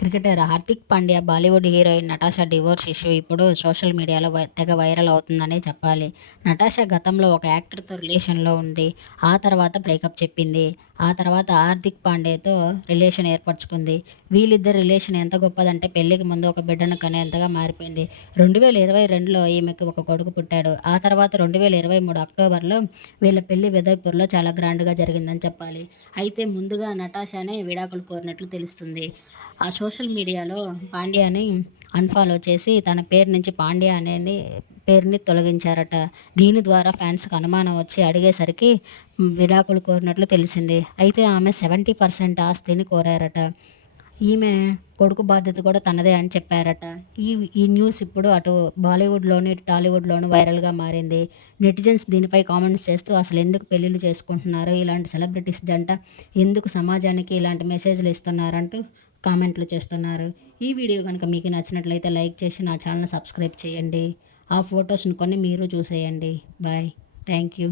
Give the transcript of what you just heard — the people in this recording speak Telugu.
Cricketer Hardik Pandya Bollywood heroine Natasha divorce issue ఇప్పుడు సోషల్ మీడియాలో తెగ వైరల్ అవుతుందనే చెప్పాలి. నటాషా గతంలో ఒక యాక్టర్తో రిలేషన్లో ఉంది. ఆ తర్వాత బ్రేకప్ చెప్పింది. ఆ తర్వాత హార్దిక్ పాండేతో రిలేషన్ ఏర్పరచుకుంది. వీళ్ళిద్దరి రిలేషన్ ఎంత గొప్పదంటే పెళ్ళికి ముందు ఒక బిడ్డను కనేంతగా మారిపోయింది. రెండు వేల ఇరవై రెండులో ఈమెకు ఒక కొడుకు పుట్టాడు. ఆ తర్వాత రెండు వేల ఇరవై మూడు అక్టోబర్లో వీళ్ళ పెళ్ళి విదయపూర్లో చాలా గ్రాండ్గా జరిగిందని చెప్పాలి. అయితే ముందుగా నటాషానే విడాకులు కోరినట్లు తెలుస్తుంది. ఆ సోషల్ మీడియాలో పాండ్యాని అన్ఫాలో చేసి తన పేరు నుంచి పాండ్యా అనేది పేరుని తొలగించారట. దీని ద్వారా ఫ్యాన్స్కి అనుమానం వచ్చి అడిగేసరికి విడాకులు కోరినట్లు తెలిసింది. అయితే ఆమె సెవెంటీ పర్సెంట్ ఆస్తిని కోరారట. ఈమె కొడుకు బాధ్యత కూడా తనదే అని చెప్పారట. ఈ ఈ న్యూస్ ఇప్పుడు అటు బాలీవుడ్లోని టాలీవుడ్లోను వైరల్గా మారింది. నెటిజన్స్ దీనిపై కామెంట్స్ చేస్తూ అసలు ఎందుకు పెళ్ళిళ్ళు చేసుకుంటున్నారు? ఇలాంటి సెలబ్రిటీస్ జంట ఎందుకు సమాజానికి ఇలాంటి మెసేజ్లు ఇస్తున్నారంటూ కామెంట్లు చేస్తున్నారు. ఈ వీడియో కనుక మీకు నచ్చినట్లయితే లైక్ చేసి నా ఛానల్ సబ్స్క్రైబ్ చేయండి. ఆ ఫొటోస్ని కొన్ని మీరు చూసేయండి. బాయ్. Thank you.